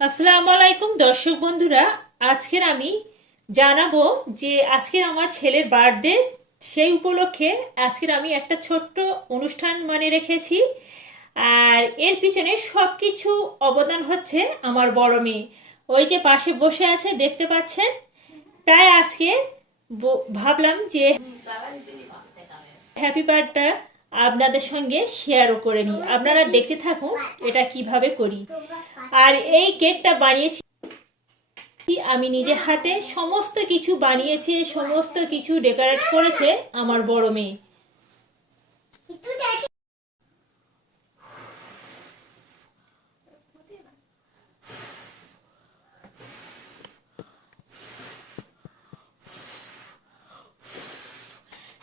আসসালামু আলাইকুম দর্শক বন্ধুরা। আজকের আমি জানাবো যে আজকের আমার ছেলের বার্থডে, সেই উপলক্ষে আজকের আমি একটা ছোট্ট অনুষ্ঠান রেখেছি। আর এর পিছনে সব কিছু অবদান হচ্ছে আমার বড় মেয়ে, ওই যে পাশে বসে আছে দেখতে পাচ্ছেন। তাই আজকে ভাবলাম যে হ্যাপি বার্থডে আপনাদের সঙ্গে শেয়ারও করে নিই। আপনারা দেখতে থাকুন এটা কিভাবে করি। আর এই কেকটা বানিয়েছি আমি নিজে হাতে, সমস্ত কিছু বানিয়েছে, সমস্ত কিছু ডেকোরেট করেছে আমার বড় মেয়ে।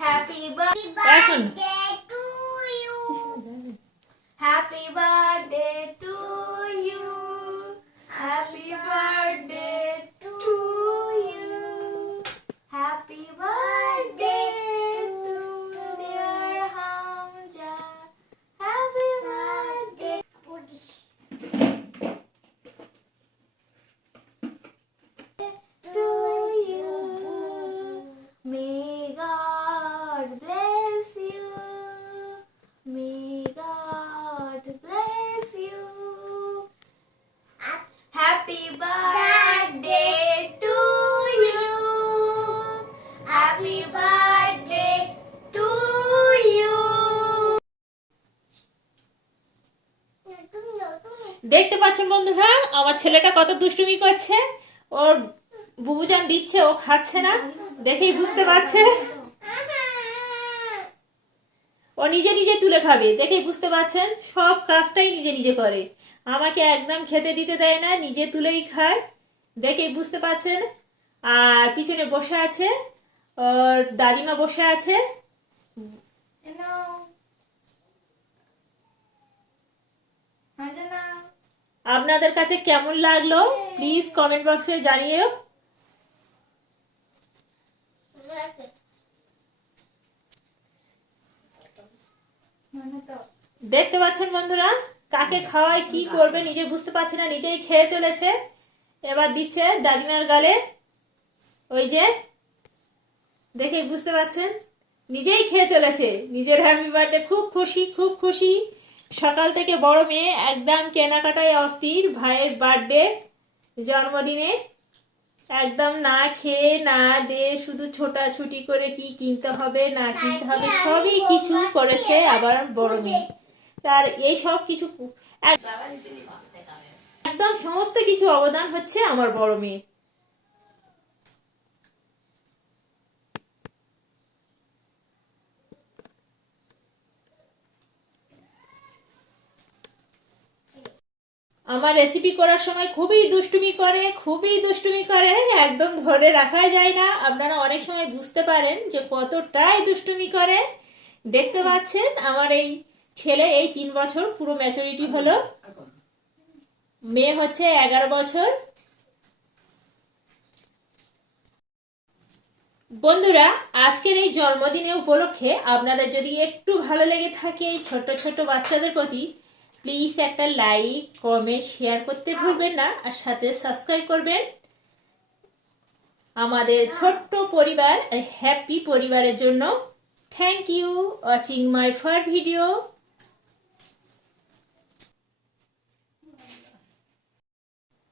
Happy এখন birthday to you. Happy birthday to you. Happy birthday to you. Happy birthday to dear Hamza. Happy birthday to you. May God bless you. May God bless you. Happy birthday to you. Happy birthday to you. দেখতে পাচ্ছেন বন্ধুরা, আমার ছেলেটা কত দুষ্টুমি করছে। ওর বুবুজান দিচ্ছে, ও খাচ্ছে না, দেখেই বুঝতে পারছে। ও নিজে নিজে তুলে খাবে, দেখেই বুঝতে পারছেন। সব কাজটাই নিজে নিজে করে, আমাকে একদম খেতে দিতে দেয় না, নিজে তুলেই খায়, দেখেই বুঝতে পারছেন। আর পিছনে বসে আছে ওর দাদিমা, বসে আছে। আপনাদের কাছে কেমন লাগলো প্লিজ কমেন্ট বক্সে জানিও। দেখতে পাচ্ছেন বন্ধুরা, কাকে খাওয়ায় কি করবে নিজে বুঝতে পারছে না, নিজেই খেয়ে চলেছে। এবার দিচ্ছে দাদিমার গালে, ওই যে দেখেই বুঝতে পারছেন, নিজেই খেয়ে চলেছে নিজের হ্যাপি বার্থডে। খুব খুশি, খুব খুশি। সকাল থেকে বড় মেয়ে একদম কেনাকাটায় অস্থির, ভাইয়ের বার্থডে, জন্মদিনে। একদম না খেয়ে না দিয়ে শুধু ছোটাছুটি করে কি কিনতে হবে না কিনতে হবে সবই কিছু করেছে আবার বড় মেয়ে। আর এই সব কিছু একদম সমস্ত কিছু অবদান হচ্ছে আমার বড় মেয়ে। আমার রেসিপি করার সময় খুবই দুষ্টুমি করে, খুবই দুষ্টুমি করে, একদম ধরে রাখা যায় না। আপনারা অনেক সময় বুঝতে পারেন যে কতটাই দুষ্টুমি করে। দেখতে পাচ্ছেন আমার এই ছেলে, এই 3 বছর পুরো ম্যাচুরিটি হলো, মেয়ে হচ্ছে 11 বছর। বন্ধুরা, আজকের এই জন্মদিনে উপলক্ষে আপনাদের যদি একটু ভালো লেগে থাকে এই ছোট ছোট বাচ্চাদের প্রতি, প্লিজ একটা লাইক কমেন্ট শেয়ার করতে ভুলবেন না, আর সাথে সাবস্ক্রাইব করবেন। আমাদের ছোট্ট পরিবার হ্যাপি পরিবারের জন্য thank you watching my for video.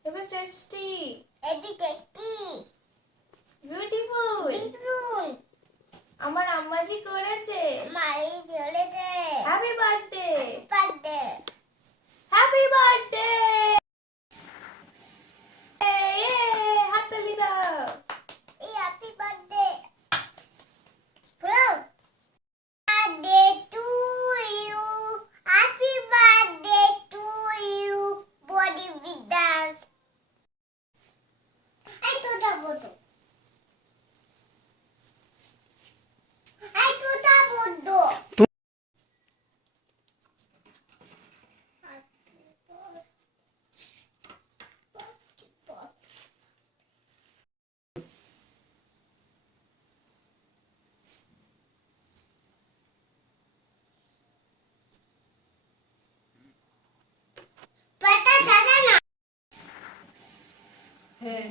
It was tasty. Every tasty. Beautiful. Beautiful. আমার আম্মাজি করেছে। মাই চলেছে। Happy birthday. Birthday. Happy birthday. হাততালি দাও। এই হ্যাপি বার্থডে। বলো। Birthday to you. Happy birthday to you. বডি বিদাস। এই তো যাবো তো। এই তো যাবো তো। হ্যাঁ